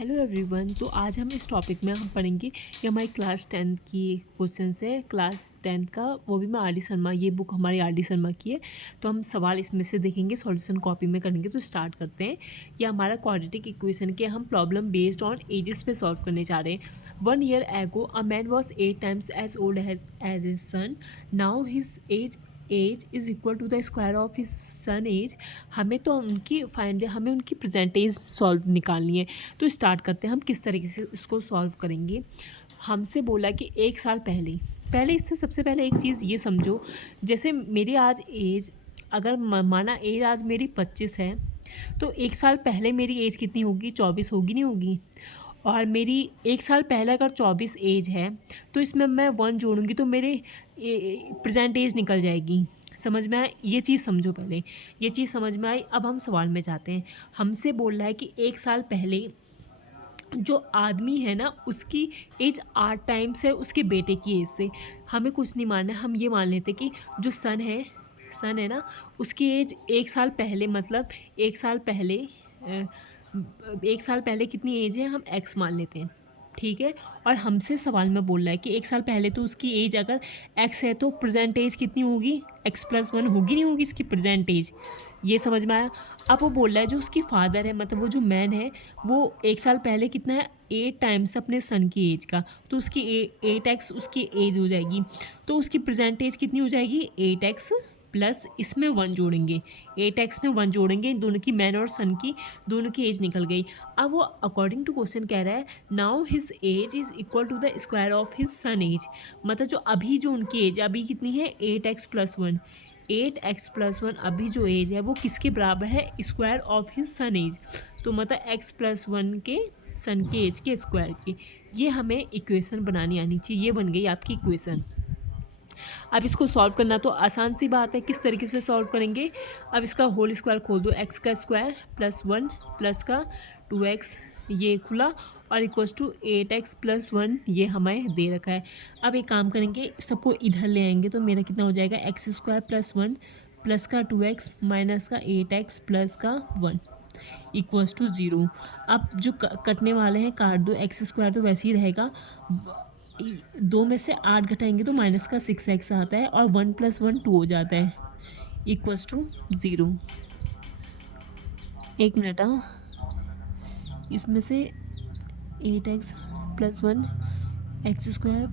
Hello everyone. तो आज हम इस टॉपिक में हम पढ़ेंगे कि हमारी क्लास 10 की क्वेश्चन है, क्लास 10 का, वो भी मैं आर डी शर्मा, ये बुक हमारी आर डी शर्मा की है। तो हम सवाल इसमें से देखेंगे, सॉल्यूशन कॉपी में करेंगे। तो स्टार्ट करते हैं। ये हमारा क्वाड्रेटिक इक्वेशन के हम प्रॉब्लम बेस्ड ऑन एजेस पे सॉल्व करने जा रहे हैं। 1 year ago a man was 8 times age old age his son. Now his age is equal to the square of his son age. हमें तो हमें उनकी प्रेजेंट एज सॉल्व निकालनी है। तो स्टार्ट करते हैं हम किस तरीके से इसको सॉल्व करेंगे। हमसे बोला कि 1 साल पहले पहले इससे सबसे पहले एक चीज़ ये समझो, जैसे मेरी आज एज, अगर माना एज आज मेरी 25 है, तो 1 साल पहले मेरी एज कितनी होगी? 24 होगी, नहीं होगी? और मेरी 1 साल पहले अगर 24 एज है, तो इसमें मैं 1 जोड़ूंगी तो मेरे प्रेजेंट एज निकल जाएगी। समझ में आया? ये चीज़ समझो पहले, ये चीज़ समझ में आई। अब हम सवाल में जाते हैं। हमसे बोल रहा है कि 1 साल पहले जो आदमी है ना, उसकी एज 8 टाइम्स है उसके बेटे की एज से। हमें कुछ नहीं मानना है, हम ये मान लेते कि जो सन है ना, उसकी एज 1 साल पहले, मतलब 1 साल पहले 1 साल पहले कितनी एज है हम एक्स मान लेते हैं, ठीक है। और हमसे सवाल में बोल रहा है कि 1 साल पहले तो उसकी एज अगर एक्स है तो प्रेजेंट एज कितनी होगी? x+1 होगी, नहीं होगी इसकी प्रेजेंट एज? ये समझ में आया? अब वो बोल रहा है जो उसकी फादर है, मतलब वो जो मैन है, वो 1 साल पहले कितना है? 8 टाइम्स अपने सन की एज का। तो उसकी 8x उसकी एज हो जाएगी। तो उसकी प्रेजेंट एज कितनी हो जाएगी? 8x प्लस इसमें 1 जोड़ेंगे, 8x में 1 जोड़ेंगे, दोनों की, मैन और सन की, दोनों की एज निकल गई। अब वो अकॉर्डिंग टू क्वेश्चन कह रहा है now his age is equal to the square of his son age. मतलब जो अभी जो उनकी एज अभी कितनी है? 8x+1। 8x+1 अभी जो एज है वो किसके बराबर है? Square of his son age. तो मतलब x+1 के सन के एज के स्क्वायर की। ये हमें इक्वेशन बनानी आनी चाहिए। ये बन गई आपकी इक्वेशन। अब इसको सॉल्व करना तो आसान सी बात है। किस तरीके से सॉल्व करेंगे? अब इसका होल स्क्वायर खोल दो, एक्स का स्क्वायर प्लस 1 प्लस का 2x, ये खुला, और इक्वल्स टू 8x+1, ये हमें दे रखा है। अब एक काम करेंगे, सबको इधर ले आएंगे तो मेरा कितना हो जाएगा? x² + 1 प्लस का 2x माइनस का 8x प्लस का 1 इक्वल्स टू 0। अब जो कटने वाले हैं काट दो, x² तो वैसे ही रहेगा, 2 में से 8 घटाएंगे तो माइनस का 6x आता है, और 1 + 1 2 हो जाता है, इक्वल्स टू 0। एक मिनट, इसमें से 8x+1 x²,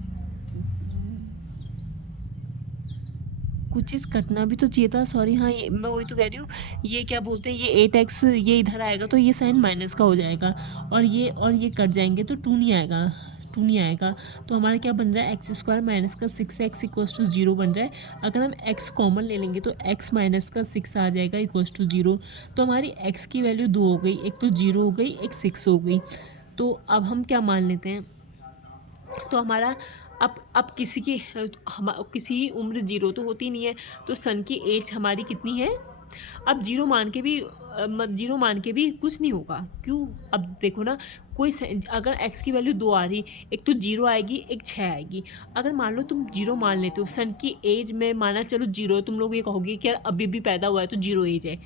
कुछ चीज़ कटना भी तो चाहिए था, सॉरी। हाँ, ये मैं वही तो कह रही हूँ। ये क्या बोलते हैं, ये 8x ये इधर आएगा तो ये साइन माइनस का हो जाएगा, और ये कट जाएंगे तो 2 नहीं आएगा, 2 नहीं आएगा। तो हमारा क्या बन रहा है? x² माइनस का 6x इक्वल्स टू 0 बन रहा है। अगर हम x कॉमन ले लेंगे तो x माइनस का 6 आ जाएगा इक्वल्स टू 0। तो हमारी x की वैल्यू 2 हो गई, एक तो 0 हो गई, एक 6 हो गई। तो अब हम क्या मान लेते हैं? तो हमारा अब किसी की किसी की उम्र 0 तो होती नहीं है, तो सन की एज हमारी कितनी है? अब 0 मान के भी 0 मान के भी कुछ नहीं होगा। क्यों? अब देखो ना, अगर x की वैल्यू 2 आ रही, एक तो 0 आएगी, एक 6 आएगी। अगर मान लो तुम 0 मान लेते हो, सन की एज में माना चलो 0, तुम लोग ये कहोगे कि यार अभी भी पैदा हुआ है तो 0 एज है,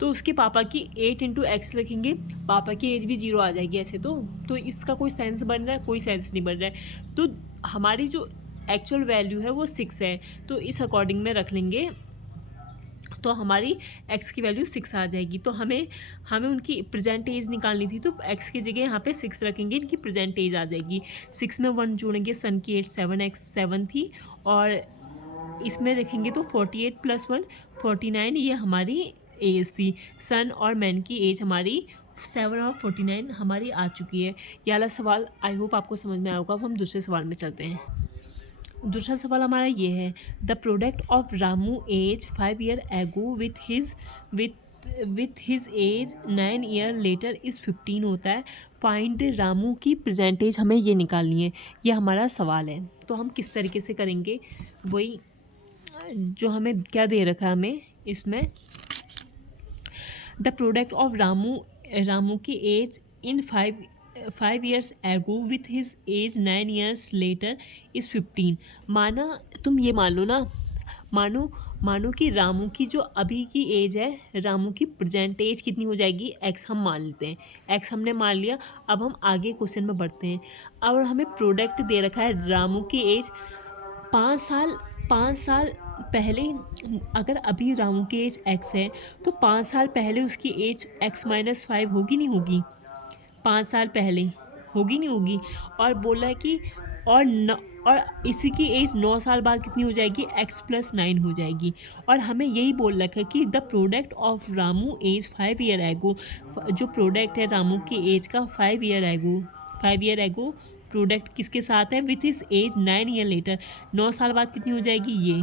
तो उसके पापा की 8 × x रखेंगे, पापा की एज भी 0 आ जाएगी ऐसे। तो इसका कोई सेंस बन रहा है? कोई सेंस नहीं बन रहा है। तो हमारी जो एक्चुअल वैल्यू है वो 6 है, तो इस अकॉर्डिंग में रख लेंगे, तो हमारी x की वैल्यू 6 आ जाएगी। तो हमें उनकी प्रेजेंट एज निकालनी थी, तो x की जगह यहाँ पे 6 रखेंगे, इनकी प्रेजेंट एज आ जाएगी। 6 में 1 जोड़ेंगे, सन की एज 7 थी, और इसमें रखेंगे तो 48 + 1 49, ये हमारी एज थी। सन और मैन की एज हमारी 7 और 49 हमारी आ चुकी है। ये वाला सवाल आई होप आपको समझ में आया होगा। अब हम दूसरे सवाल में चलते हैं। दूसरा सवाल हमारा ये है, the product of Ramu age 5 year ago with his age 9 year later is 15 होता है। फाइंड रामू की प्रेजेंटेज, हमें ये निकालनी है। ये हमारा सवाल है। तो हम किस तरीके से करेंगे? वही जो हमें क्या दे रखा है हमें इसमें, द प्रोडक्ट ऑफ रामू की age in 5 years ago with his age 9 years later is 15। माना तुम ये मान लो ना, मानो मानो कि रामू की जो अभी की एज है, रामू की प्रेजेंट एज कितनी हो जाएगी, एक्स हम मान लेते हैं। एक्स हमने मान लिया। अब हम आगे क्वेश्चन में बढ़ते हैं। और हमें प्रोडक्ट दे रखा है रामू की एज 5 साल, 5 साल पहले। अगर अभी रामू की एज एक्स है तो 5 साल पहले उसकी एज x-5 होगी नहीं होगी? 5 साल पहले होगी नहीं होगी? और बोला है कि और न और इसी की एज 9 साल बाद कितनी हो जाएगी, x+9 हो जाएगी। और हमें यही बोल रखा है कि the product of Ramu age 5 year ago, जो प्रोडक्ट है रामू की एज का 5 ईयर एगो प्रोडक्ट किसके साथ है, with his age 9 year letter. 9 साल बाद कितनी हो जाएगी ये,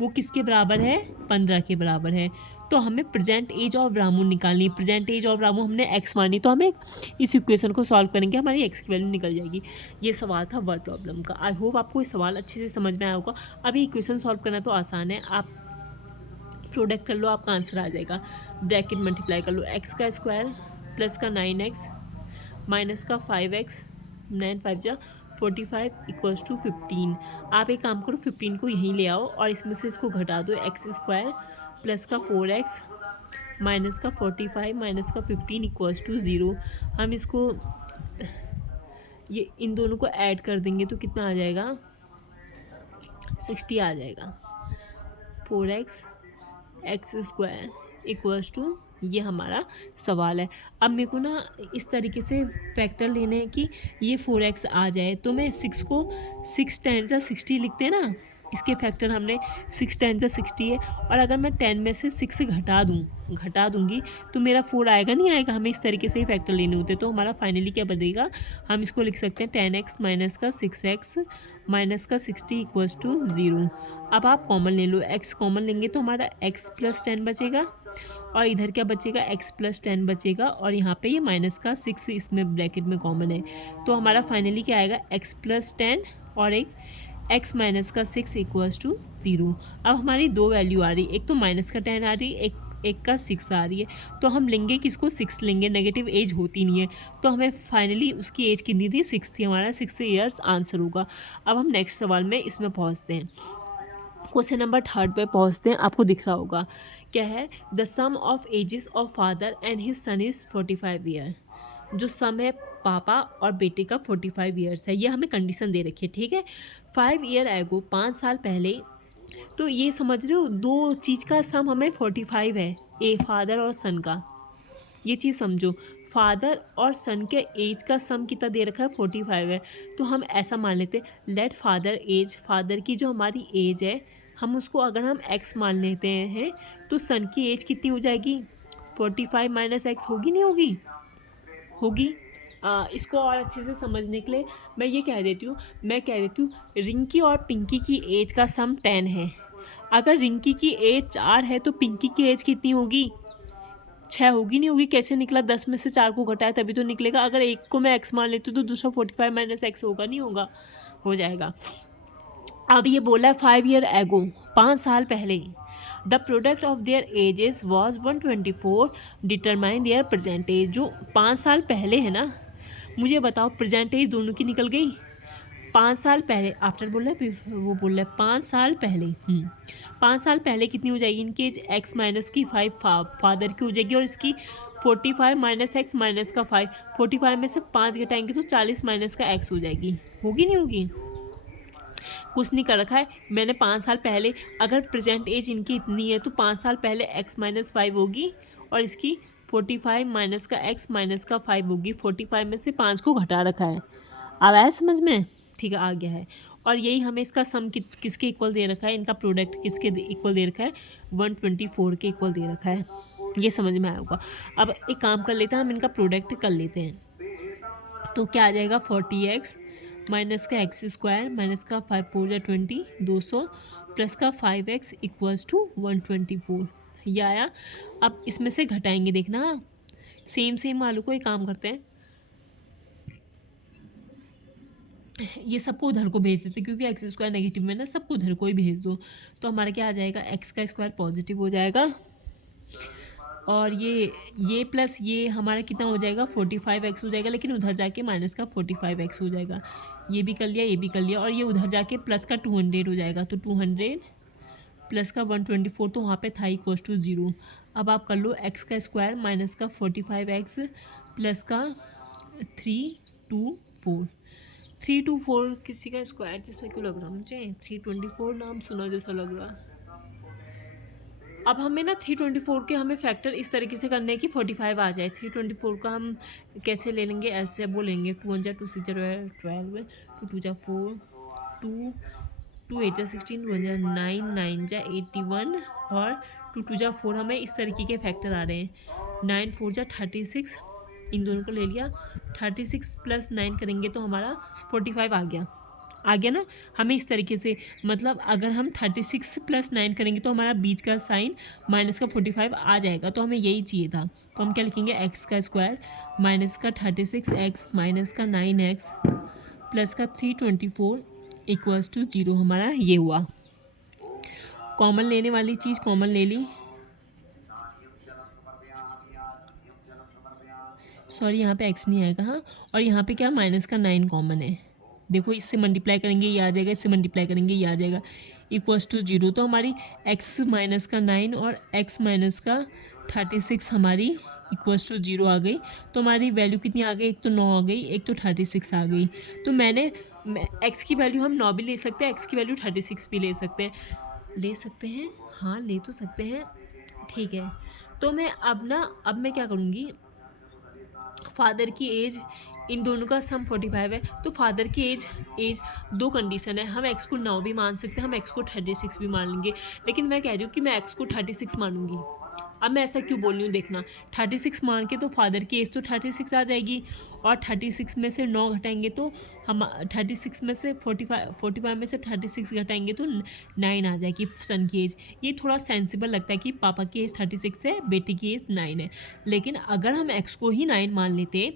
वो किसके बराबर है, 15 के बराबर है। तो हमें प्रेजेंट एज ऑफ रामू निकालनी है। प्रेजेंट एज ऑफ रामू हमने एक्स मानी, तो हमें इस इक्वेशन को सॉल्व करेंगे, हमारी एक्स की वैल्यू निकल जाएगी। ये सवाल था वर्ड प्रॉब्लम का। आई होप आपको ये सवाल अच्छे से समझ में आया होगा। अभी इक्वेशन सॉल्व करना तो आसान है, आप प्रोडक्ट कर लो, आपका आंसर आ जाएगा। ब्रैकेट मल्टीप्लाई कर लो, एक्स का स्क्वायर प्लस का 9x माइनस का 5x, 9 5 जा 45 इक्वल्स टू 15। आप एक काम करो, 15 को यहीं ले आओ और इसमें से इसको घटा दो। एक्स स्क्वायर प्लस का 4x माइनस का 45 माइनस का 15 इक्वल्स टू 0। हम इसको ये इन दोनों को ऐड कर देंगे तो कितना आ जाएगा, 60 आ जाएगा। 4x x square equals to, ये हमारा सवाल है। अब मेरे को ना इस तरीके से फैक्टर लेने हैं कि ये 4x आ जाए, तो मैं 6 को 6 10 जा 60 लिखते हैं ना, इसके फैक्टर हमने 6 10 जा 60 है। और अगर मैं 10 में से 6 घटा दूंगी तो मेरा 4 आएगा नहीं आएगा, हमें इस तरीके से ही फैक्टर लेने होते। तो हमारा फाइनली क्या बनेगा, हम इसको लिख सकते हैं 10x माइनस का 6x माइनस का 60 इक्वल्स टू 0। अब आप कॉमन ले लो, x कॉमन लेंगे तो हमारा x+10 बचेगा और इधर क्या बचेगा, x+10 बचेगा। और यहाँ पे ये माइनस का 6 इसमें ब्रैकेट में कॉमन है, तो हमारा फाइनली क्या आएगा, x+10 और एक x माइनस का 6 इक्वल्स टू 0। अब हमारी दो वैल्यू आ रही, एक तो माइनस का 10 आ रही, एक का 6 आ रही है। तो हम लेंगे किसको, 6 लेंगे, नेगेटिव एज होती नहीं है। तो हमें फाइनली उसकी एज कितनी थी, 6 थी, हमारा 6 ईयर्स आंसर होगा। अब हम नेक्स्ट सवाल में इसमें पहुँचते हैं, क्वेश्चन नंबर 3 पे पहुँचते हैं। आपको दिख रहा होगा क्या है, the sum of ages of father and his son is 45 year. जो सम है पापा और बेटे का 45 ईयर्स है, ये हमें कंडीशन दे रखी है, ठीक है। 5 ईयर एगो, 5 साल पहले। तो ये समझ रहे हो, दो चीज़ का सम हमें 45 है, ए फादर और सन का, ये चीज़ समझो। फादर और सन के एज का सम कितना दे रखा है, 45 है। तो हम ऐसा मान लेते हैं, लेट फादर एज, फादर की जो हमारी एज है, हम उसको अगर हम एक्स मान लेते हैं तो सन की एज कितनी हो जाएगी, 45 माइनस एक्स होगी नहीं होगी, होगी। इसको और अच्छे से समझने के लिए मैं ये कह देती हूँ, रिंकी और पिंकी की एज का सम 10 है। अगर रिंकी की एज 4 है तो पिंकी की एज कितनी होगी, 6 होगी नहीं होगी। कैसे निकला, 10 में से 4 को घटाया तभी तो निकलेगा। अगर एक को मैं एक्स मान लेती हूँ तो दूसरा 45 माइनस एक्स होगा नहीं होगा, हो जाएगा। अब ये बोला है 5 ईयर एगो, 5 साल पहले, the product of their ages was 124, determine their present age. जो 5 साल पहले है ना, मुझे बताओ प्रेजेंट एज दोनों की निकल गई। 5 साल पहले, आफ्टर बोल रहा है, वो बोल रहा है 5 साल पहले। 5 साल पहले कितनी हो जाएगी इनकी एज, एक्स माइनस की 5 फादर की हो जाएगी, और इसकी 45 माइनस एक्स माइनस का 5, 45 में से 5 घटाएंगे तो 40 माइनस का एक्स हो जाएगी, होगी नहीं होगी। कुछ नहीं कर रखा है मैंने, 5 साल पहले, अगर प्रेजेंट एज इनकी इतनी है तो 5 साल पहले x माइनस 5 होगी और इसकी 45 माइनस का x माइनस का 5 होगी। 45 में से 5 को घटा रखा है, अब आया समझ में, ठीक है, आ गया है। और यही हमें इसका सम किसके इक्वल दे रखा है, इनका प्रोडक्ट किसके इक्वल दे रखा है, 124 के इक्वल दे रखा है। ये समझ में आया होगा। अब एक काम कर लेते हैं, हम इनका प्रोडक्ट कर लेते हैं। तो क्या आ जाएगा, 40x माइनस का एक्स स्क्वायर माइनस का 5 4 जा 20, 200 प्लस का 5x इक्वल्स टू 124, ये आया। अब इसमें से घटाएंगे, देखना सेम वालों को एक काम करते हैं, ये सबको उधर को भेज देते क्योंकि एक्स स्क्वायर नेगेटिव में ना, सबको उधर को ही भेज दो। तो हमारा क्या आ जाएगा, एक्स का स्क्वायर पॉजिटिव हो जाएगा और ये प्लस ये हमारा कितना हो जाएगा, 45x हो जाएगा, लेकिन उधर जाके माइनस का 45x हो जाएगा। ये भी कर लिया, ये भी कर लिया, और ये उधर जाके प्लस का 200 हो जाएगा। तो 200 प्लस का 124, तो वहाँ पे था इक्वल टू 0। अब आप कर लो एक्स का स्क्वायर माइनस का 45x प्लस का 324। 324 किसी का स्क्वायर जैसा क्यों लग रहा मुझे? 324 नाम सुना जैसा लग रहा। अब हमें ना 324 के हमें फैक्टर इस तरीके से करने हैं कि 45 आ जाए। 324 का हम कैसे ले लेंगे? ऐसे बोलेंगे 2 1 2 6 12 2 2 4 2 2 8 16 2 9 9 81 और 2 2 4। हमें इस तरीके के फैक्टर आ रहे हैं। 9 4 36, इन दोनों को ले लिया। 36 प्लस 9 करेंगे तो हमारा 45 आ गया ना। हमें इस तरीके से मतलब अगर हम 36 प्लस 9 करेंगे तो हमारा बीच का साइन माइनस का 45 आ जाएगा। तो हमें यही चाहिए था। तो हम क्या लिखेंगे? एक्स का स्क्वायर माइनस का 36x माइनस का 9x प्लस का 324 इक्वल्स टू 0। हमारा ये हुआ। कॉमन लेने वाली चीज़ कॉमन ले ली। सॉरी, यहाँ पे x नहीं आएगा। हाँ, और यहाँ पे क्या माइनस का 9 कॉमन है। देखो, इससे मल्टीप्लाई करेंगे ये आ जाएगा, इससे मल्टीप्लाई करेंगे ये आ जाएगा, इक्वल्स टू 0। तो हमारी x माइनस का 9 और x माइनस का 36 हमारी इक्वल्स टू 0 आ गई। तो हमारी वैल्यू कितनी आ गई? एक तो 9 आ गई, एक तो 36 आ गई। तो x की वैल्यू हम 9 भी ले सकते हैं, x की वैल्यू 36 भी ले सकते हैं। हाँ, ले तो सकते हैं, ठीक है। तो मैं अब मैं क्या करूँगी? फादर की एज, इन दोनों का सम 45 है। तो फादर की एज दो कंडीशन है। हम एक्स को 9 भी मान सकते हैं, हम एक्स को 36 भी मान लेंगे। लेकिन मैं कह रही हूँ कि मैं एक्स को 36 मानूंगी। अब मैं ऐसा क्यों बोल रही हूँ? देखना, 36 मान के तो फादर की एज तो 36 आ जाएगी, और 36 में से 9 घटाएंगे तो हम 36 में से 45 में से 36 घटाएंगे तो 9 आ जाएगी सन की एज। ये थोड़ा सेंसिबल लगता है कि पापा की एज 36 है, बेटी की एज 9 है। लेकिन अगर हम एक्स को ही 9 मान लेते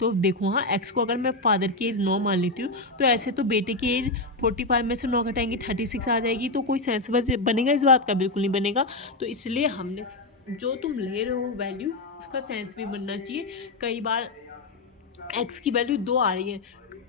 तो देखो, हाँ, एक्स को अगर मैं फादर की एज 9 मान लेती हूँ तो ऐसे तो बेटे की एज 45 में से 9 घटाएंगे 36 आ जाएगी। तो कोई सेंस बनेगा इस बात का? बिल्कुल नहीं बनेगा। तो इसलिए हमने जो तुम ले रहे हो वैल्यू, उसका सेंस भी बनना चाहिए। कई बार एक्स की वैल्यू 2 आ रही है,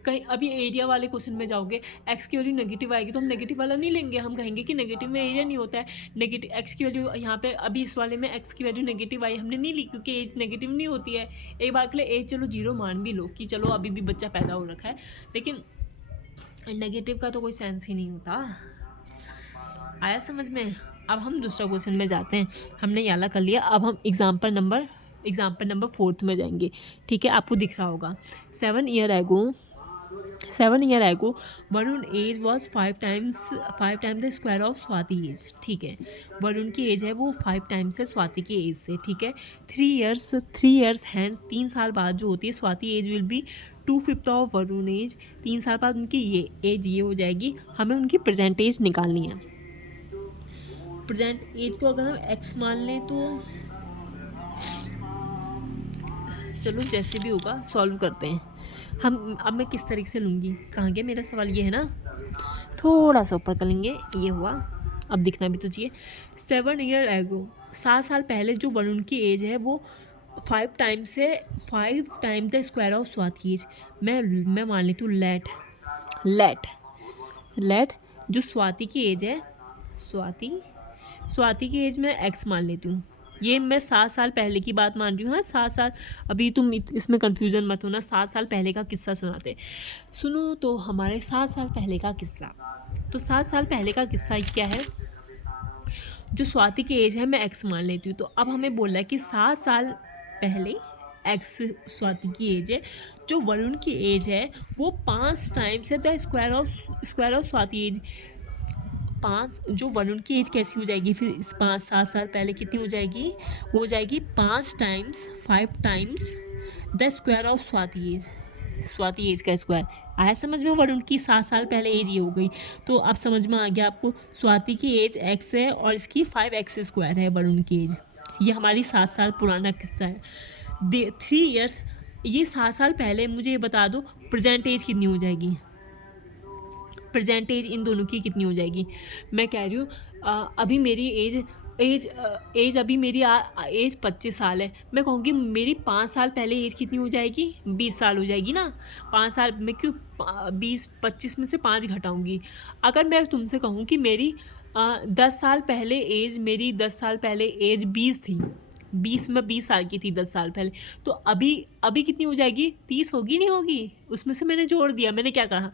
कहीं अभी एरिया वाले क्वेश्चन में जाओगे, एक्स की वैल्यू नेगेटिव आएगी तो हम नेगेटिव वाला नहीं लेंगे। हम कहेंगे कि नेगेटिव में एरिया नहीं होता है। नेगेटिव एक्स की वैल्यू यहाँ पे अभी इस वाले में एक्स की वैल्यू नेगेटिव आई, हमने नहीं ली क्योंकि एज नेगेटिव नहीं होती है। एक बार के लिए एज चलो 0 मान भी लो कि चलो अभी भी बच्चा पैदा हो रखा है, लेकिन नेगेटिव का तो कोई सेंस ही नहीं होता। आया समझ में? अब हम दूसरा क्वेश्चन में जाते हैं। हमने ये वाला कर लिया। अब हम एग्जाम्पल नंबर 4 में जाएंगे। ठीक है, आपको दिख रहा होगा। 7 year ago Varun age was 5 times the square of Swati age. ठीक है, वरुण की एज है वो 5 टाइम्स है स्वाति की एज से। ठीक है, 3 ईयर्स हैं, 3 साल बाद जो होती है Swati age will be 2/5 of Varun age. 3 साल बाद उनकी ये एज ये हो जाएगी। हमें उनकी प्रेजेंट एज निकालनी है। प्रेजेंट एज को अगर हम एक्स मान लें तो चलो जैसे भी होगा सॉल्व करते हैं हम। अब मैं किस तरीके से लूँगी? कहाँ गया मेरा सवाल? ये है ना, थोड़ा सा ऊपर कर लेंगे। ये हुआ, अब दिखना भी तो चाहिए। 7 ईयर एगो, 7 साल पहले जो वरुण की एज है वो 5 times the square of Swati की एज। मैं मान लेती हूँ लेट जो स्वाति की एज है, स्वाति की एज में एक्स मान लेती हूँ। ये मैं 7 साल पहले की बात मान रही हूँ। हाँ, 7 साल, अभी तुम इसमें कन्फ्यूज़न मत होना। 7 साल पहले का किस्सा सुनाते सुनो। तो हमारे 7 साल पहले का किस्सा, तो 7 साल पहले का किस्सा क्या है? जो स्वाति की एज है मैं एक्स मान लेती हूँ। तो अब हमें बोल रहा है कि 7 साल पहले एक्स स्वाति की एज है, जो वरुण की एज है वो 5 टाइम्स है the square of Swati age. 5, जो वरुण की एज कैसी हो जाएगी फिर? इस 7 साल पहले कितनी हो जाएगी? वो हो जाएगी 5 times the square of Swati age का स्क्वायर। आया समझ में? वरुण की 7 साल पहले एज ये हो गई। तो अब समझ में आ गया आपको, स्वाति की एज एक्स है और इसकी 5x स्क्वायर है वरुण की एज। ये हमारी 7 साल पुराना किस्सा है। 3 ईयर्स, ये 7 साल पहले। मुझे ये बता दो प्रेजेंट एज कितनी हो जाएगी? प्रेजेंट एज इन दोनों की कितनी हो जाएगी? मैं कह रही हूँ अभी मेरी एज अभी मेरी एज 25 साल है। मैं कहूँगी मेरी 5 साल पहले एज कितनी हो जाएगी? 20 साल हो जाएगी ना। 5 साल में क्यों 25 में से 5 घटाऊँगी? अगर मैं तुमसे कहूँ कि मेरी 10 साल पहले एज मेरी 10 साल पहले एज 20 थी, 20 में 20 साल की थी 10 साल पहले। तो अभी अभी कितनी हो जाएगी? 30 होगी नहीं होगी? उसमें से मैंने जोड़ दिया। मैंने क्या कहा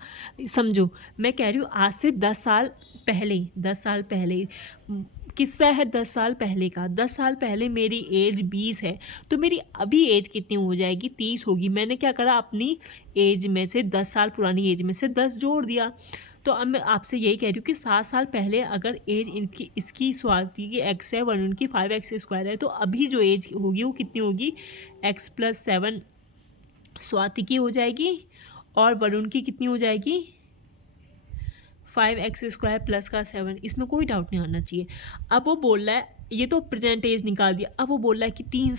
समझो, मैं कह रही हूँ आज से 10 साल पहले, 10 साल पहले किस्सा है 10 साल पहले का। 10 साल पहले मेरी एज 20 है, तो मेरी अभी एज कितनी हो जाएगी? 30 होगी। मैंने क्या करा, अपनी एज में से 10 साल पुरानी एज में से 10 जोड़ दिया। तो अब मैं आपसे यही कह रही हूँ कि 7 साल पहले अगर एज इनकी इसकी स्वाति की x है, वरुण की 5x² है, तो अभी जो एज होगी वो कितनी होगी? x+7 स्वाति की हो जाएगी, और वरुण की कितनी हो जाएगी? 5x² प्लस का 7। इसमें कोई डाउट नहीं आना चाहिए। अब वो बोल रहा है, ये तो प्रेजेंट एज निकाल दिया, अब वो बोल रहा है कि 3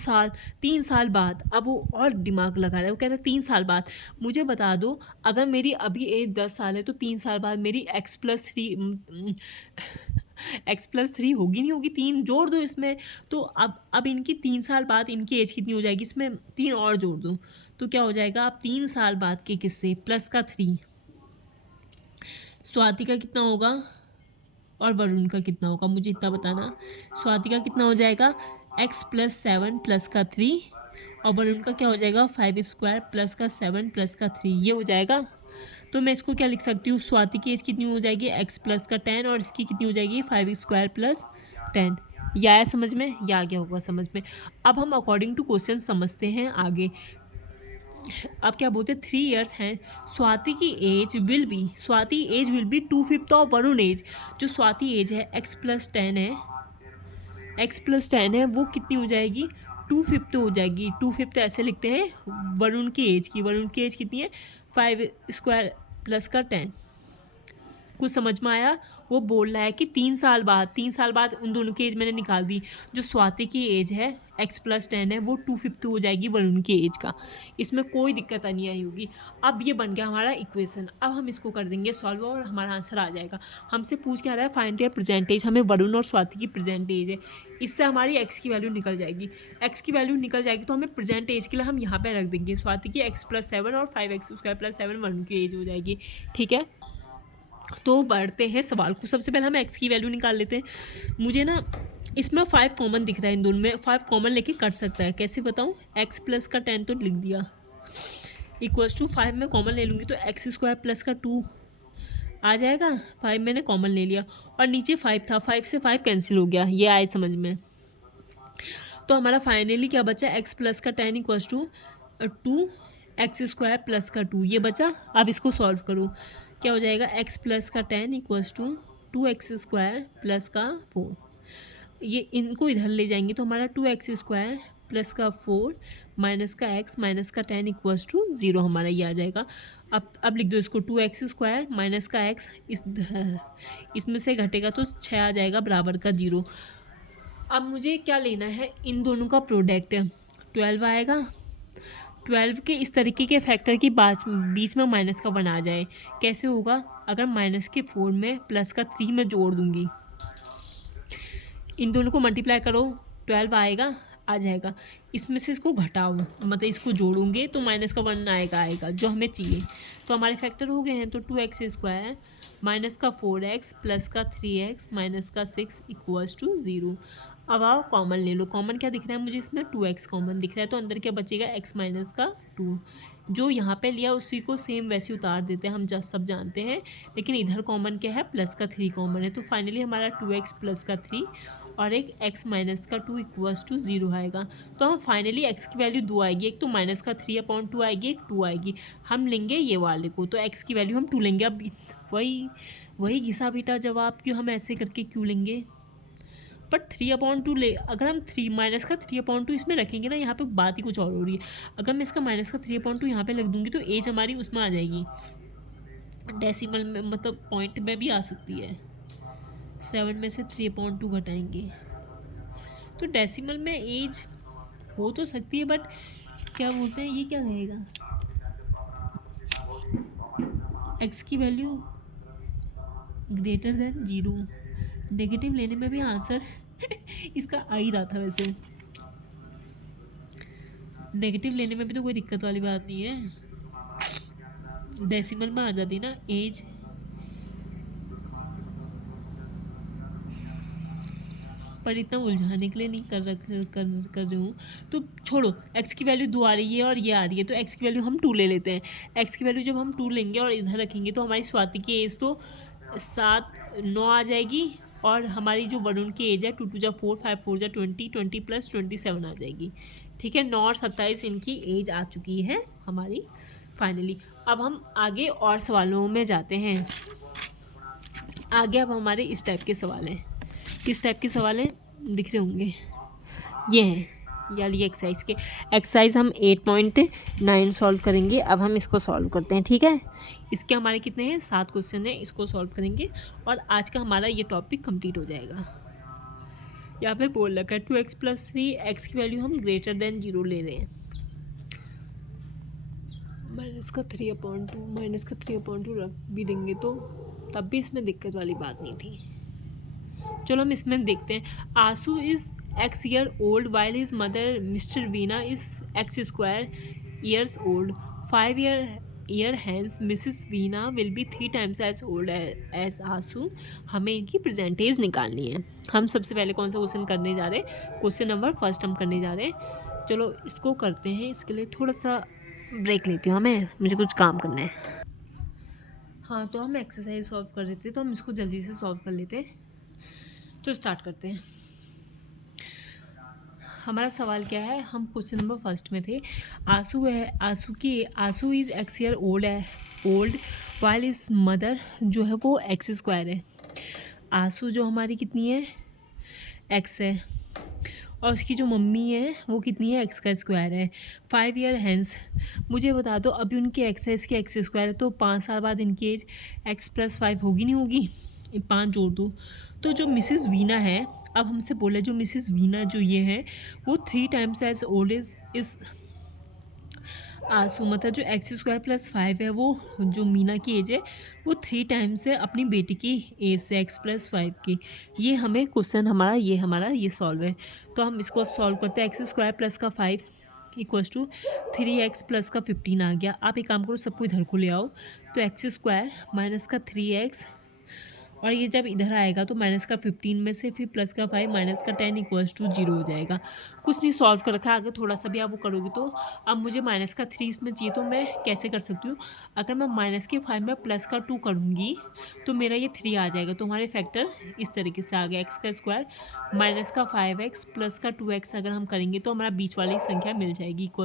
साल बाद। अब वो और दिमाग लगा रहा है, वो कह रहा है 3 साल बाद। मुझे बता दो, अगर मेरी अभी एज 10 साल है तो 3 साल बाद मेरी x+3 होगी नहीं होगी? 3 जोड़ दो इसमें। तो अब इनकी 3 साल बाद इनकी एज कितनी हो जाएगी? इसमें 3 और जोड़ दो तो क्या हो जाएगा? अब 3 साल बाद के किससे प्लस का 3, स्वाति का कितना होगा और वरुण का कितना होगा? मुझे इतना बताना। स्वाति का कितना हो जाएगा? x+7 प्लस का 3, और वरुण का क्या हो जाएगा? 5² प्लस का 7 प्लस का 3, ये हो जाएगा। तो मैं इसको क्या लिख सकती हूँ? स्वाति की एज कितनी हो जाएगी? x प्लस का 10, और इसकी कितनी हो जाएगी? 5² प्लस 10। या आया समझ में? या आ गया होगा समझ में। अब हम अकॉर्डिंग टू क्वेश्चन समझते हैं आगे। अब क्या बोलते हैं? 3 इयर्स हैं, स्वाति की age will be, Swati age will be 2/5 of Varun age. जो स्वाति एज है x+10 है, x+10 है, वो कितनी हो जाएगी? 2/5 हो जाएगी। 2/5 ऐसे लिखते हैं वरुण की एज की। वरुण की एज कितनी है? 5² प्लस का 10। कुछ समझ में आया? वो बोल रहा है कि 3 साल बाद उन दोनों की एज मैंने निकाल दी। जो स्वाति की एज है x+10 है, वो 2/5 हो जाएगी वरुण की एज का। इसमें कोई दिक्कत नहीं आई होगी। अब ये बन गया हमारा इक्वेशन। अब हम इसको कर देंगे सॉल्व और हमारा आंसर आ जाएगा। हमसे पूछ क्या रहा है? Find their present age. हमें वरुण और स्वाति की प्रेजेंट एज है। इससे हमारी x की वैल्यू निकल जाएगी। x की वैल्यू निकल जाएगी तो हमें प्रेजेंट एज के लिए हम यहाँ पे रख देंगे स्वाति की x+7, और 5x² प्लस 7 वरुण की एज हो जाएगी। ठीक है, तो बढ़ते हैं सवाल को। सबसे पहले हम x की वैल्यू निकाल लेते हैं। मुझे ना इसमें 5 कॉमन दिख रहा है, इन दोनों में 5 कॉमन लेके कर सकता है। कैसे बताऊँ? x प्लस का 10 तो लिख दिया, इक्वल्स टू 5 में कॉमन ले लूँगी तो x² प्लस का 2 आ जाएगा। 5 मैंने कॉमन ले लिया, और नीचे 5 था, 5 से 5 कैंसिल हो गया। ये आए समझ में? तो हमारा फाइनली क्या बचा? x प्लस का 10 इक्वल्स टू 2x² प्लस का 2, ये बचा। अब इसको सॉल्व करो, क्या हो जाएगा? x प्लस का 10 इक्वल्स टू 2x² प्लस का 4। ये इनको इधर ले जाएंगे तो हमारा 2x² प्लस का 4 माइनस का x माइनस का 10 इक्वल्स टू 0 हमारा ये आ जाएगा। अब लिख दो इसको, 2x² माइनस का x, इसमें से घटेगा तो 6 आ जाएगा बराबर का 0। अब मुझे क्या लेना है? इन दोनों का प्रोडक्ट। 12 आएगा। 12 के इस तरीके के फैक्टर की बीच में माइनस का 1 आ जाए। कैसे होगा? अगर माइनस के 4 में प्लस का 3 में जोड़ दूंगी, इन दोनों को मल्टीप्लाई करो, 12 आएगा, आ जाएगा। इसमें से इसको घटाओ, मतलब इसको जोड़ूंगे तो माइनस का 1 आएगा जो हमें चाहिए। तो हमारे फैक्टर हो गए हैं। तो 2x² माइनस का 4x प्लस का 3x माइनस का 6 इक्वल्स टू 0। अब आओ कॉमन ले लो। कॉमन क्या दिख रहा है मुझे? इसमें 2x कॉमन दिख रहा है, तो अंदर क्या बचेगा? x माइनस का 2। जो यहाँ पे लिया उसी को सेम वैसे उतार देते हैं, हम सब जानते हैं। लेकिन इधर कॉमन क्या है? प्लस का 3 कॉमन है। तो फाइनली हमारा 2x प्लस का 3 और एक x माइनस का 2 इक्वल्स टू 0 आएगा। तो हम फाइनली x की वैल्यू 2 आएगी। एक तो माइनस का 3/2 आएगी, एक 2 आएगी। हम लेंगे ये वाले को, तो x की वैल्यू हम 2 लेंगे। अब वही घिसा बेटा जवाब, क्यों हम ऐसे करके क्यों लेंगे? पर 3/2 ले, अगर हम 3 माइनस का 3/2 इसमें रखेंगे ना, यहाँ पे बात ही कुछ और हो रही है। अगर मैं इसका माइनस का 3/2 यहाँ पे लग दूँगी तो एज हमारी उसमें आ जाएगी, डेसिमल में, मतलब पॉइंट में भी आ सकती है। 7 में से 3/2 घटाएंगे तो डेसिमल में एज हो तो सकती है, बट क्या बोलते हैं, ये क्या रहेगा? x की वैल्यू ग्रेटर देन 0। नेगेटिव लेने में भी आंसर इसका आ ही रहा था। वैसे नेगेटिव लेने में भी तो कोई दिक्कत वाली बात नहीं है, डेसिमल में आ जाती ना एज। पर इतना उलझाने के लिए नहीं कर रही हूँ। तो छोड़ो, x की वैल्यू 2 आ रही है और ये आ रही है, तो x की वैल्यू हम 2 ले लेते हैं। x की वैल्यू जब हम 2 लेंगे और इधर रखेंगे तो हमारी स्वाति की एज तो 9 आ जाएगी, और हमारी जो वरुण की एज है 2 2 जा 4, 5 4 जा 20, 20 + 27 आ जाएगी। ठीक है, 9 और 27 इनकी एज आ चुकी है हमारी फाइनली। अब हम आगे और सवालों में जाते हैं। आगे अब हमारे इस टाइप के सवाल हैं। किस टाइप के सवाल हैं दिख रहे होंगे, ये हैं यानी एक्सरसाइज के। एक्सरसाइज हम 8.9 सॉल्व करेंगे। अब हम इसको सॉल्व करते हैं, ठीक है। इसके हमारे कितने हैं, 7 क्वेश्चन हैं, इसको सॉल्व करेंगे और आज का हमारा ये टॉपिक कंप्लीट हो जाएगा। यहाँ पे बोल रखा है 2x + 3, x की वैल्यू हम ग्रेटर देन 0 ले रहे हैं। -3/2 रख भी देंगे तो तब भी इसमें दिक्कत वाली बात नहीं थी। चलो हम इसमें देखते हैं। आसू is x year old while his mother Mr. Veena is x² years old. 5 year hence Mrs. Veena will be 3 times as old as आसू। हमें इनकी परसेंटेज निकालनी है। हम सबसे पहले कौन सा क्वेश्चन करने जा रहे हैं, क्वेश्चन नंबर फर्स्ट हम करने जा रहे हैं। चलो इसको करते हैं। इसके लिए थोड़ा सा ब्रेक लेती हूँ, मुझे कुछ काम करना है। हाँ, तो हम एक्सरसाइज सॉल्व कर रहे थे, तो हम इसको जल्दी से सॉल्व कर लेते हैं। तो स्टार्ट करते हैं। हमारा सवाल क्या है, हम क्वेश्चन नंबर फर्स्ट में थे। Aasu is x year old while his mother जो है वो x² है। आसू जो हमारी कितनी है, x है, और उसकी जो मम्मी है वो कितनी है, x² है। 5 year हैंस, मुझे बता दो अभी उनकी x है, इसकी x² है, तो 5 साल बाद इनकी एज x + 5 होगी नहीं होगी, 5 जोड़ दो। तो जो मिसेस वीना है, अब हमसे बोला जो मिसेस वीना जो ये है वो 3 times as old इस आसू, मतलब जो x² + 5 है वो जो मीना की एज है वो 3 टाइम्स है अपनी बेटी की एज से, x + 5 की। ये हमें क्वेश्चन हमारा ये सॉल्व है। तो हम इसको अब सॉल्व करते हैं। x² + 5 = 3x + 15 आ गया। आप एक काम करो, सबको इधर को ले आओ, तो x² - 3x, और ये जब इधर आएगा तो -15 में से फिर +5 -10 = 0 हो जाएगा। कुछ नहीं सॉल्व कर रखा है, अगर थोड़ा सा भी आप वो करोगे तो। अब मुझे -3 इसमें चाहिए, तो मैं कैसे कर सकती हूँ, अगर मैं -5 में +2 करूँगी तो मेरा ये 3 आ जाएगा। तो हमारे फैक्टर इस तरीके से आ गया, x² - 5x + 2x अगर हम करेंगे तो हमारा बीच वाली संख्या मिल जाएगी, =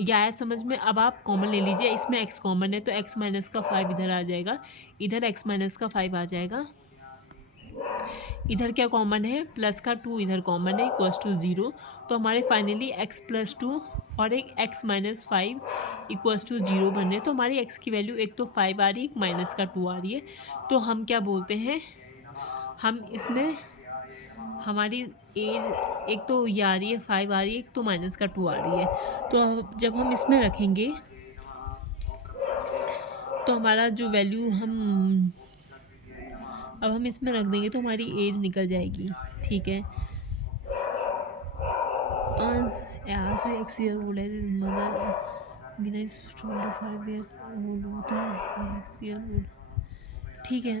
या आया समझ में। अब आप कॉमन ले लीजिए, इसमें x कॉमन है तो x - 5 इधर आ जाएगा, इधर x - 5 आ जाएगा, इधर क्या कॉमन है, +2 इधर कॉमन है, = 0। तो हमारे फाइनली x + 2 और एक x - 5 = 0 बन रहे। तो हमारी x की वैल्यू एक तो 5 आ रही है, एक -2 आ रही है। तो हम क्या बोलते हैं, हम इसमें हमारी एज एक तो ये आ रही है 5 आ रही है, एक तो -2 आ रही है। तो जब हम इसमें रखेंगे तो हमारा जो वैल्यू अब हम इसमें रख देंगे तो हमारी एज निकल जाएगी, ठीक है। x year old है, मदर बिना 25 years old होता है, x year old, ठीक है।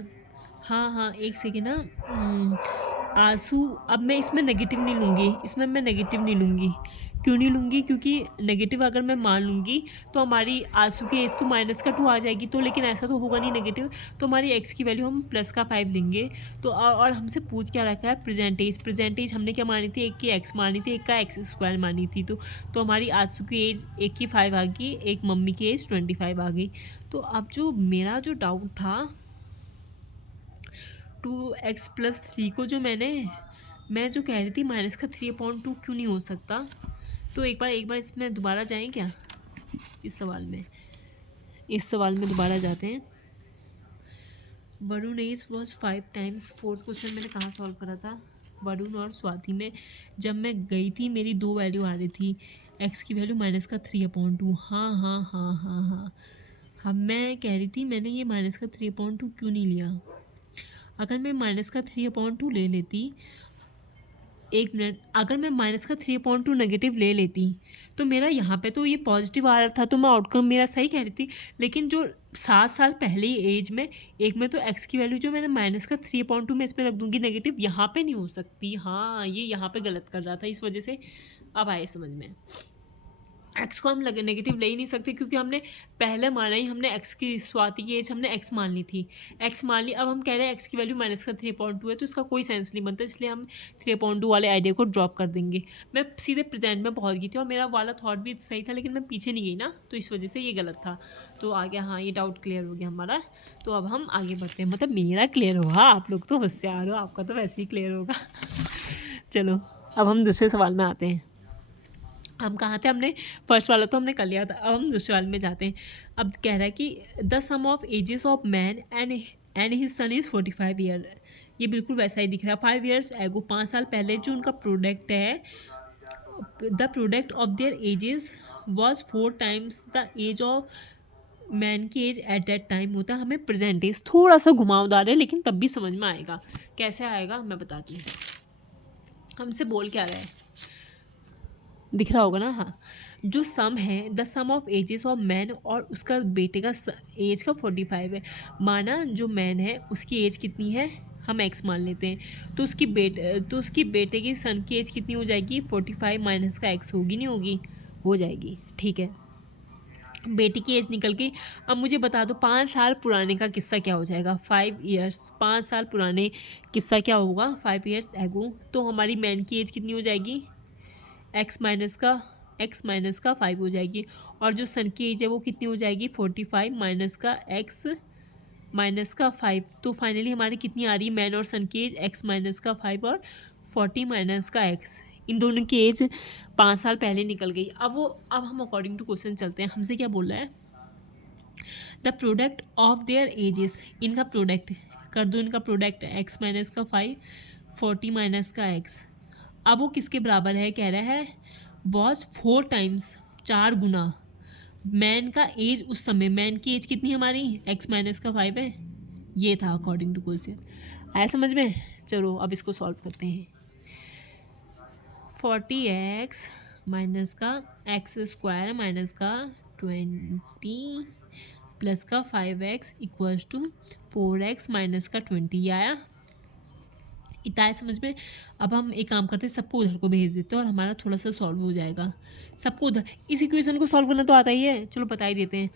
हाँ, एक सेकेंड ना। आंसू, अब मैं इसमें नेगेटिव नहीं लूँगी, क्यों नहीं लूँगी, क्योंकि नेगेटिव अगर मैं मान लूँगी तो हमारी आंसू की एज तो -2 आ जाएगी, तो लेकिन ऐसा तो होगा नहीं नेगेटिव, तो हमारी x की वैल्यू हम +5 लेंगे। तो और हमसे पूछ क्या रखा है, प्रेजेंटेज हमने क्या मानी थी, एक की x मानी थी, एक का x² मानी थी। तो हमारी आंसू की एज एक की 5 आ गई, एक मम्मी की एज 25 आ गई। तो अब जो मेरा जो डाउट था 2x + 3 को जो मैं जो कह रही थी -3/2 क्यों नहीं हो सकता, तो एक बार इसमें दोबारा जाएं क्या, इस सवाल में दोबारा जाते हैं। Varun age was 5 times, 4th question मैंने कहाँ सॉल्व करा था, वरुण और स्वाति में। जब मैं गई थी मेरी 2 वैल्यू आ रही थी, x की वैल्यू -3/2। हाँ, मैं कह रही थी मैंने ये -3/2 क्यों नहीं लिया। अगर मैं -3/2 ले लेती एक मिनट, अगर मैं माइनस का 3/2 नेगेटिव ले लेती तो मेरा यहाँ पे तो ये पॉजिटिव आ रहा था, तो मैं आउटकम मेरा सही कह रही थी। लेकिन जो 7 साल पहले ही एज में, एक में तो एक्स की वैल्यू जो मैंने माइनस का 3/2 में इसमें रख दूँगी नेगेटिव, यहाँ पे नहीं हो सकती। हाँ, ये यहाँ पे गलत कर रहा था, इस वजह से अब आए समझ में। एक्स को हम लगे नेगेटिव ले ही नहीं सकते, क्योंकि हमने पहले माना ही, हमने एक्स की स्वाति की एज हमने एक्स मान ली थी, एक्स मान ली। अब हम कह रहे हैं एक्स की वैल्यू माइनस का 3/2 है, तो इसका कोई सेंस नहीं बनता, इसलिए हम 3/2 वाले आइडिया को ड्रॉप कर देंगे। मैं सीधे प्रेजेंट में पहुंच गई थी और मेरा वाला थॉट भी सही था, लेकिन मैं पीछे नहीं गई ना, तो इस वजह से ये गलत था। तो आ गया, हाँ ये डाउट क्लियर हो गया हमारा। तो अब हम आगे बढ़ते हैं, मतलब मेरा क्लियर हुआ, आप लोग तो होशियार हो, आपका तो वैसे ही क्लियर होगा। चलो अब हम दूसरे सवाल में आते हैं। हम कहाँ थे, हमने फर्स्ट वाला तो हमने कर लिया था, अब हम दूसरे वाले में जाते हैं। अब कह रहा है कि the sum of ages of man and his son is 45 year. ये बिल्कुल वैसा ही दिख रहा है। 5 ईयर्स एगो, 5 साल पहले जो उनका प्रोडक्ट है, the product of their ages was 4 times the age of man की एज एट दैट टाइम। होता है हमें प्रेजेंट एज, थोड़ा सा घुमावदार है लेकिन तब भी समझ में आएगा। कैसे आएगा मैं बताती हूँ। हमसे बोल क्या रहा है, दिख रहा होगा ना। हाँ, जो सम है, the sum of ages of man, और उसका बेटे का एज का 45 है। माना जो मैन है उसकी एज कितनी है, हम एक्स मान लेते हैं, तो उसकी बेटे की सन की एज कितनी हो जाएगी, 45 माइनस का एक्स होगी, नहीं होगी, हो जाएगी। ठीक है, बेटी की एज निकल गई। अब मुझे बता दो 5 साल पुराने का किस्सा क्या हो जाएगा, 5 ईयर्स, 5 साल पुराने किस्सा क्या होगा, 5 ईयर्स एगो। तो हमारी मैन की एज कितनी हो जाएगी, एक्स माइनस का 5 हो जाएगी। और जो सन की एज है वो कितनी हो जाएगी, 45 माइनस का एक्स माइनस का 5। तो फाइनली हमारी कितनी आ रही है, मैन और सन की एज एक्स माइनस का 5 और 40 माइनस का एक्स। इन दोनों की एज 5 साल पहले निकल गई। अब हम अकॉर्डिंग टू क्वेश्चन चलते हैं। हमसे क्या बोल रहा है, the product of their edges, इनका प्रोडक्ट कर दो, इनका प्रोडक्ट एक्स माइनस का 5 40 माइनस का एक्स। अब वो किसके बराबर है, कह रहा है वॉज 4 times, 4 गुना मैन का एज। उस समय मैन की एज कितनी हमारी, एक्स माइनस का 5 है। ये था अकॉर्डिंग टू क्वेश्चन। आया समझ में। चलो अब इसको सॉल्व करते हैं। 40x माइनस का एक्स स्क्वायर माइनस का 20 प्लस का 5x equals to 4x minus का 20 आया। इतना है समझ में। अब हम एक काम करते हैं, सबको उधर को भेज देते हैं और हमारा थोड़ा सा सॉल्व हो जाएगा। सबको उधर, इस इक्वेशन को सॉल्व करना तो आता ही है, चलो बता ही देते हैं।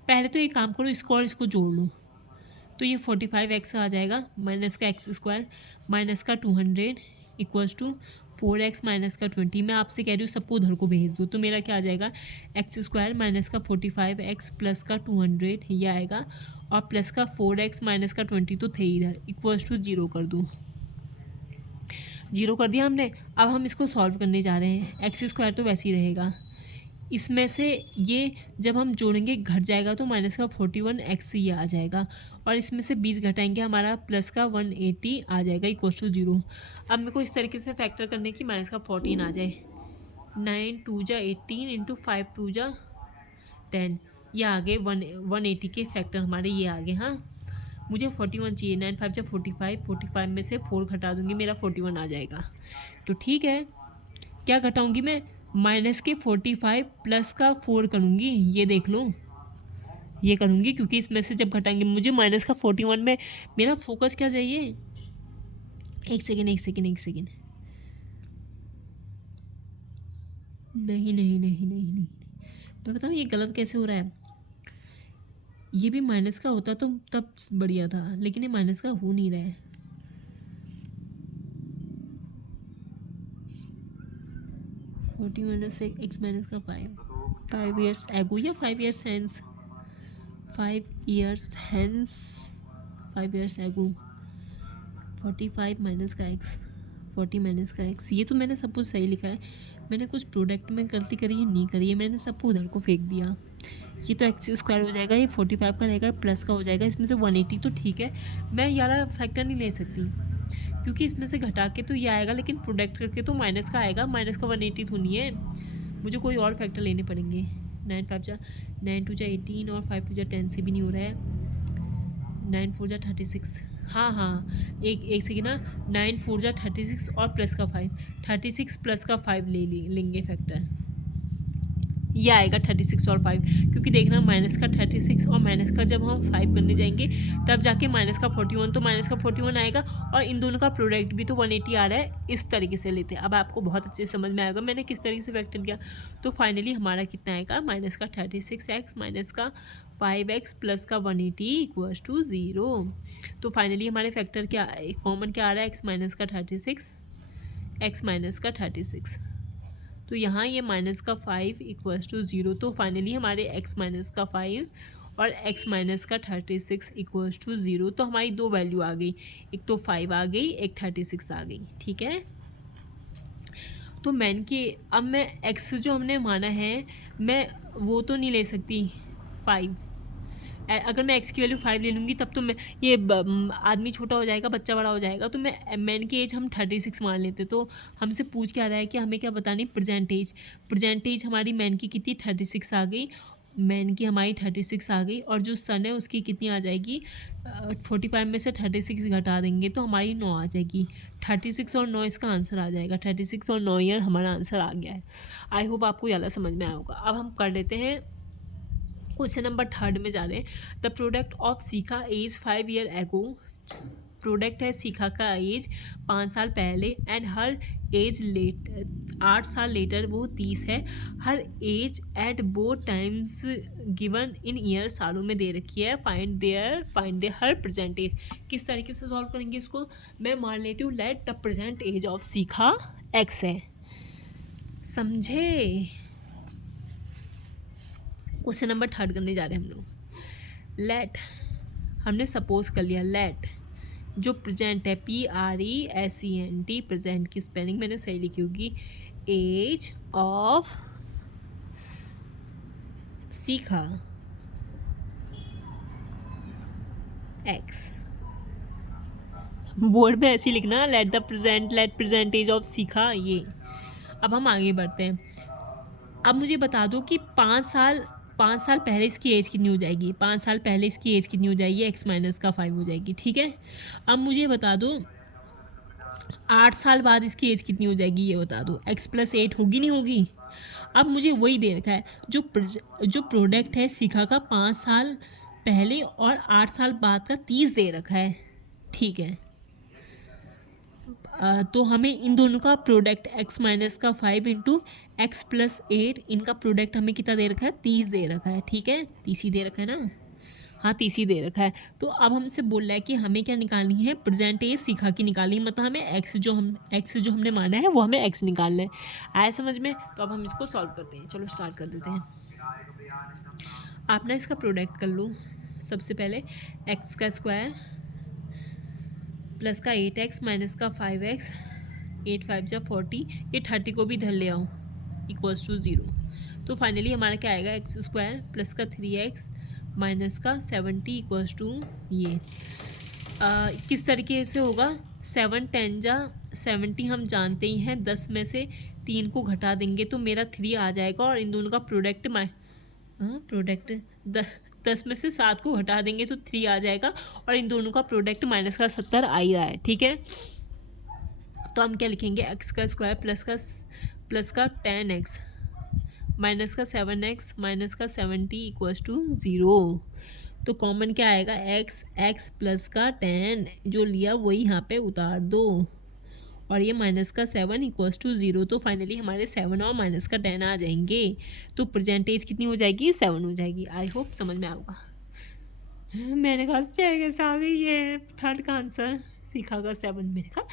पहले तो एक काम करो, इसको और इसको जोड़ लो, तो ये 45x आ जाएगा माइनस का एक्स स्क्वायर माइनस का 200 इक्वल्स टू 4x माइनस का 20। मैं आपसे कह रही हूँ सबको उधर को भेज दो, तो मेरा क्या आ जाएगा, एक्स स्क्वायर माइनस का 45x प्लस का 200 ये आएगा, और प्लस का 4x माइनस का 20 तो थे इधर, इक्वल्स टू 0 कर दूँ। 0 कर दिया हमने। अब हम इसको सॉल्व करने जा रहे हैं। एक्स स्क्वायर तो वैसे ही रहेगा, इसमें से ये जब हम जोड़ेंगे घट जाएगा, तो माइनस का 41x ये आ जाएगा, और इसमें से 20 घटाएंगे हमारा प्लस का 180 आ जाएगा इक्वल्स टू 0। अब मेरे को इस तरीके से फैक्टर करने की माइनस का 14 आ जाए, 9 2 जा 18 इंटू 5 2 जा 10, ये आ गए 180 के फैक्टर हमारे ये आ गए। हाँ, मुझे 41 चाहिए, 9 5 जा 45, 45 में से 4 घटा दूंगी, मेरा 41 आ जाएगा। तो ठीक है, क्या घटाऊंगी मैं, माइनस के 45 प्लस का 4 करूँगी, ये देख लो, ये करूँगी, क्योंकि इसमें से जब घटाएंगे मुझे माइनस का 41 में मेरा फोकस क्या चाहिए। एक सेकेंड नहीं, मैं बताऊँ ये गलत कैसे हो रहा है। ये भी माइनस का होता तो तब बढ़िया था, लेकिन ये माइनस का हो नहीं रहा है। माइनस एक्स माइनस का 5 ईयर्स एगो या 5 years hence, 5 years hence, 5 years ago, 45 minus का एक्स, 40 माइनस का एक्स। ये तो मैंने सब कुछ सही लिखा है, मैंने कुछ प्रोडक्ट में गलती करी है, नहीं करी है, मैंने सबको उधर को फेंक दिया। ये तो एक्स स्क्वायर हो जाएगा, ये 45 का रहेगा, प्लस का हो जाएगा, इसमें से 180 तो ठीक है, मैं यार फैक्टर नहीं ले सकती, क्योंकि इसमें से घटा के तो ये आएगा, लेकिन प्रोडक्ट करके तो माइनस का आएगा, माइनस का 180 तो नहीं है, मुझे कोई और फैक्टर लेने पड़ेंगे। 9 5 जा 9 2 जा 18 और 5 2 जा 10 से भी नहीं हो रहा है, 9 4 जा 36, हाँ हाँ, एक एक सेकेंड ना, 9 4 जा 36 और प्लस का 5, 36 प्लस का 5 लेंगे फैक्टर, ये आएगा 36 और 5, क्योंकि देखना माइनस का 36 और माइनस का जब हम 5 करने जाएंगे तब जाके माइनस का 41, तो माइनस का 41 आएगा, और इन दोनों का प्रोडक्ट भी तो 180 आ रहा है। इस तरीके से लेते हैं। अब आपको बहुत अच्छे से समझ में आएगा मैंने किस तरीके से फैक्टर किया। तो फाइनली हमारा कितना आएगा, माइनस का 36x माइनस का 5x प्लस का 180 इक्वल्स टू 0। तो फाइनली हमारे फैक्टर क्या कॉमन क्या आ रहा है, x माइनस का 36, x माइनस का 36। तो यहाँ ये माइनस का 5 इक्वल्स टू 0। तो फाइनली हमारे x माइनस का 5 और x माइनस का 36 इक्वल्स टू 0। तो हमारी दो वैल्यू आ गई, एक तो 5 आ गई, एक 36 आ गई। ठीक है, तो मैन की अब मैं x जो हमने माना है मैं वो तो नहीं ले सकती 5। अगर मैं x की वैल्यू 5 ले लूँगी तब तो मैं ये आदमी छोटा हो जाएगा, बच्चा बड़ा हो जाएगा। तो मैं मैन की एज हम 36 मान लेते। तो हमसे पूछ क्या रहा है कि हमें क्या बतानी, प्रेजेंटेज हमारी मैन की कितनी 36 आ गई, मैन की हमारी 36 आ गई, और जो सन है उसकी कितनी आ जाएगी, 45 में से 36 घटा देंगे तो हमारी 9 आ जाएगी। 36 और 9 इसका आंसर आ जाएगा, 36 और 9 ईयर हमारा आंसर आ गया है। आई होप आपको ज़्यादा समझ में आया होगा। अब हम कर लेते हैं क्वेश्चन नंबर 3 में जा रहे हैं। द प्रोडक्ट ऑफ सीखा एज 5 ईयर एगो, प्रोडक्ट है सीखा का एज 5 साल पहले, एंड हर एज 8 साल लेटर वो 30 है। हर age at both times given in year, सालों में दे रखी है। Find their her present age. किस तरीके से सॉल्व करेंगे इसको, मैं मान लेती हूँ let the present age of Sikha x है। समझे, क्वेश्चन नंबर 3 करने जा रहे हैं हम लोग। लेट, हमने सपोज कर लिया लेट जो प्रेजेंट है PRESENT, प्रेजेंट की स्पेलिंग मैंने सही लिखी होगी, as of Sikha x, board पे ऐसे ही लिखना, लेट प्रेजेंट एज ऑफ सीखा ये। अब हम आगे बढ़ते हैं। अब मुझे बता दो कि 5 साल पहले इसकी एज कितनी हो जाएगी, 5 साल पहले इसकी एज कितनी हो जाएगी, x माइनस का 5 हो जाएगी। ठीक है, अब मुझे बता दो 8 साल बाद इसकी एज कितनी हो जाएगी, ये बता दो, x प्लस 8 होगी नहीं होगी। अब मुझे वही दे रखा है जो प्रोडक्ट है सीखा का 5 साल पहले और 8 साल बाद का 30 दे रखा है। ठीक है, तो हमें इन दोनों का प्रोडक्ट x माइनस का 5 इंटू एक्स प्लस 8, इनका प्रोडक्ट हमें कितना दे रखा है, 30 दे रखा है। ठीक है, 30 ही दे रखा है ना, हाँ 30 ही दे रखा है। तो अब हमसे बोल रहा है कि हमें क्या निकालनी है, प्रेजेंट एज सीखा की निकालनी, मतलब हमें x जो हमने माना है वो हमें x निकालना है। आया समझ में, तो अब हम इसको सॉल्व करते हैं। चलो स्टार्ट कर देते हैं। आप ना इसका प्रोडक्ट कर लो। सबसे पहले x का स्क्वायर प्लस का 8x माइनस का 5x, 8 5 जा 40, ये 30 को भी इधर ले आओ, इक्वल्स टू 0। तो फाइनली हमारा क्या आएगा, एक्स स्क्वायर प्लस का 3x माइनस का 70 इक्वल्स टू ये। किस तरीके से होगा, 7 10 जा 70 हम जानते ही हैं, 10 में से 3 को घटा देंगे तो मेरा 3 आ जाएगा, और इन दोनों का प्रोडक्ट 10 में से 7 को घटा देंगे तो 3 आ जाएगा, और इन दोनों का प्रोडक्ट माइनस का 70 आ ही रहा है। ठीक है, तो हम क्या लिखेंगे, एक्स का स्क्वायर प्लस का 10x माइनस का 7x माइनस का 70 इक्वल्स टू 0। तो कॉमन क्या आएगा, x प्लस का 10 जो लिया वही यहाँ पे उतार दो, और ये माइनस का 7 इक्वल्स टू 0। तो फाइनली हमारे 7 और माइनस का 10 आ जाएंगे। तो प्रेजेंटेज कितनी हो जाएगी, 7 हो जाएगी। आई होप समझ में आऊँगा। मैंने कहा कैसे आ गई ये 3 का आंसर, सीखा का 7। मैंने कहा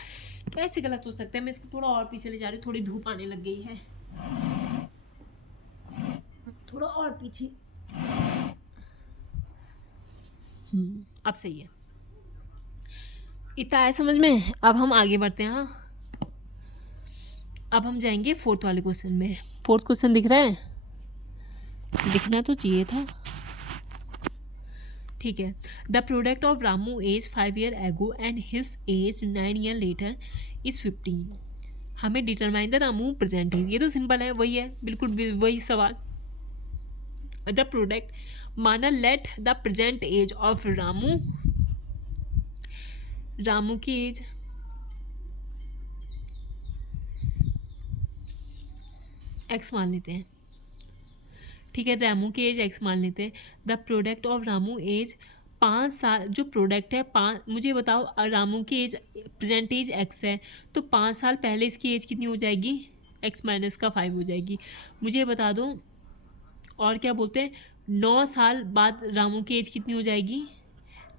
कैसे गलत हो सकता है। मैं इसको थोड़ा और पीछे ले जा रही हूँ, थोड़ी धूप आने लग गई है, थोड़ा और पीछे। अब सही है, इतना है समझ में। अब हम आगे बढ़ते हैं। हाँ, अब हम जाएंगे 4th वाले क्वेश्चन में। 4th क्वेश्चन दिख रहा है, दिखना तो चाहिए था। ठीक है, the product of Ramu age 5 year ago and his age 9 year later is 15। हमें determine the Ramu present age. ये तो सिंपल है, वही है, बिल्कुल वही सवाल। द प्रोडक्ट माना let the present age of Ramu Ramu की एज एक्स मान लेते हैं, ठीक है, रामू की एज एक्स मान लेते हैं। The product of Ramu age 5 साल, जो प्रोडक्ट है 5, मुझे बताओ रामू की एज प्रेजेंट एज एक्स है, तो 5 साल पहले इसकी एज कितनी हो जाएगी, एक्स माइनस का 5 हो जाएगी। मुझे बता दो, और क्या बोलते हैं, 9 साल बाद रामू की एज कितनी हो जाएगी,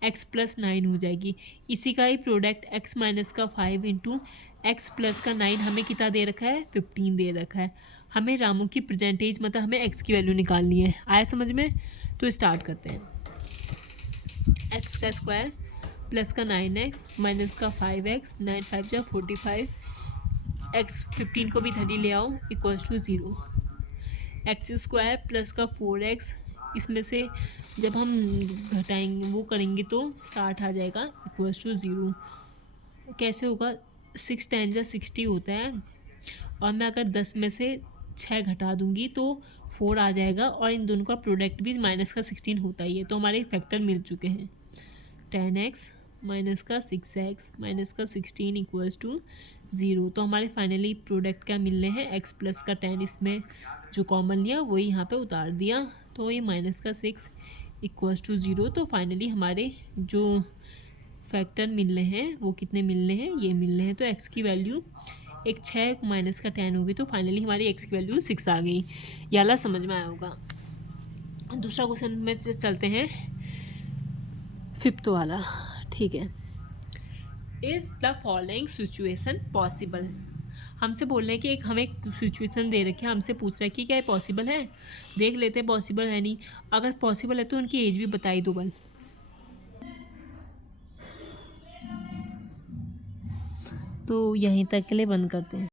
एक्स प्लस 9 हो जाएगी। इसी का ही प्रोडक्ट एक्स माइनस का 5 इंटू एक्स प्लस का 9 हमें कितना दे रखा है, 15 दे रखा है। हमें रामू की प्रेजेंटेज मतलब हमें एक्स की वैल्यू निकालनी है। आया समझ में? तो स्टार्ट करते हैं। एक्स का स्क्वायर प्लस का 9x माइनस का 5x, 9 5 जा 45, एक्स 15 को भी इधर ही ले आओ, equals to 0। X square plus का 4x, इसमें से जब हम घटाएंगे वो करेंगे तो 60 आ जाएगा, इक्वल्स टू 0। कैसे होगा, 6 10 जा 60 होता है, और मैं अगर 10 में से 6 घटा दूंगी तो 4 आ जाएगा, और इन दोनों का प्रोडक्ट भी माइनस का 16 होता ही है। तो हमारे फैक्टर मिल चुके हैं, 10x माइनस का 6x माइनस का 16 इक्वल्स टू 0। तो हमारे फाइनली प्रोडक्ट क्या मिल रहे हैं, x प्लस का 10, इसमें जो कॉमन लिया वही यहाँ पे उतार दिया, तो ये माइनस का 6 इक्वल्स टू 0। तो फाइनली हमारे जो फैक्टर मिल रहे हैं वो कितने मिल रहे हैं, ये मिल रहे हैं। तो x की वैल्यू एक 6 माइनस का 10 होगी, तो फाइनली हमारी x की वैल्यू 6 आ गई। ये वाला समझ में आया होगा। दूसरा क्वेश्चन में चलते हैं, 5th वाला, ठीक है। Is the following situation possible. हमसे बोल रहे हैं कि एक हमें सिचुएशन दे रखी है, हमसे पूछ रहा है कि क्या ये पॉसिबल है। देख लेते हैं पॉसिबल है नहीं। अगर पॉसिबल है तो उनकी एज भी बताई दो बल। तो यहीं तक के लिए बंद करते हैं।